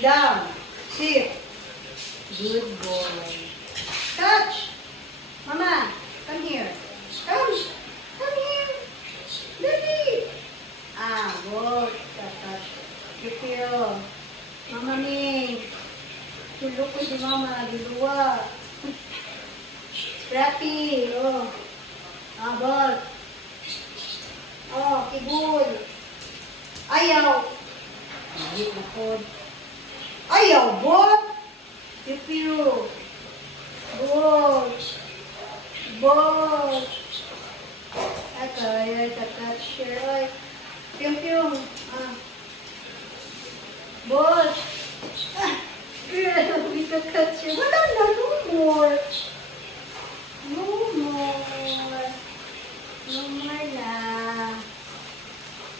Down. Sit. Good boy. Touch. Mama, come here. Come. Come here. Daddy. Good. Touch. Pupil. Mama Ming. Tulog ko si Mama. Diluwa. Scrappy. Ball. Kibul. Ayaw. Ayit na po. Ayaw, bot. Piu-piu. Bot. Bot. Ay, kakatshir. Ay. Piu-piu. Bot. Kakatshir. Wala na, no more. No more. No more na.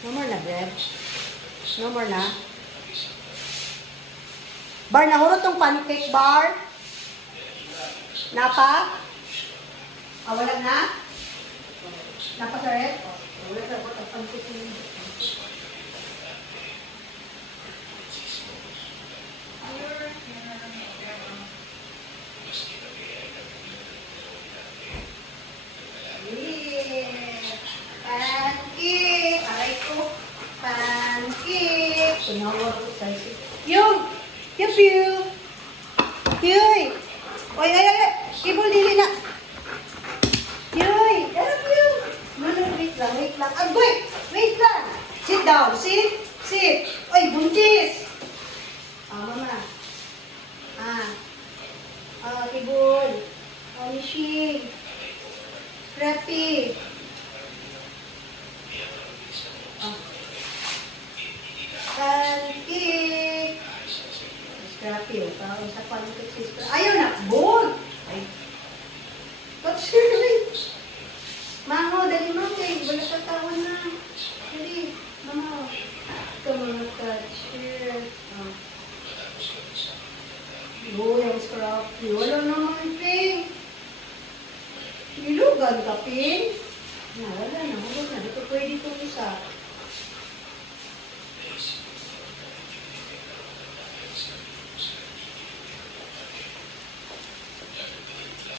No more na, Brad. No more na. Bar, nahurot tong pancake bar. Napa? Wala na? Napa, sir? Wala na po ang pancake niya. Pancake! Aray ko. Pancake! Tunawar ko tayo. Yung! Piu-piu! Piuy! Oy! Kibol dili na! Piuy! Piu! Wait lang. Wait lang! Sit down! Sit! Oy! Buntis! Mama. Kibol! Mishing! Scrappy! Pancake! Scrappy, parang sa pancake si Scrappy. Ayaw na! Ball! Ay! What's your name? Mango, dali mo, kay. Wala sa tawan na. Dali, mama. Come on, touch. Here. Yung Scrappy. Wala naman, Ping. Nilugan ka, Ping. Wala na. Dito pwede itong isa.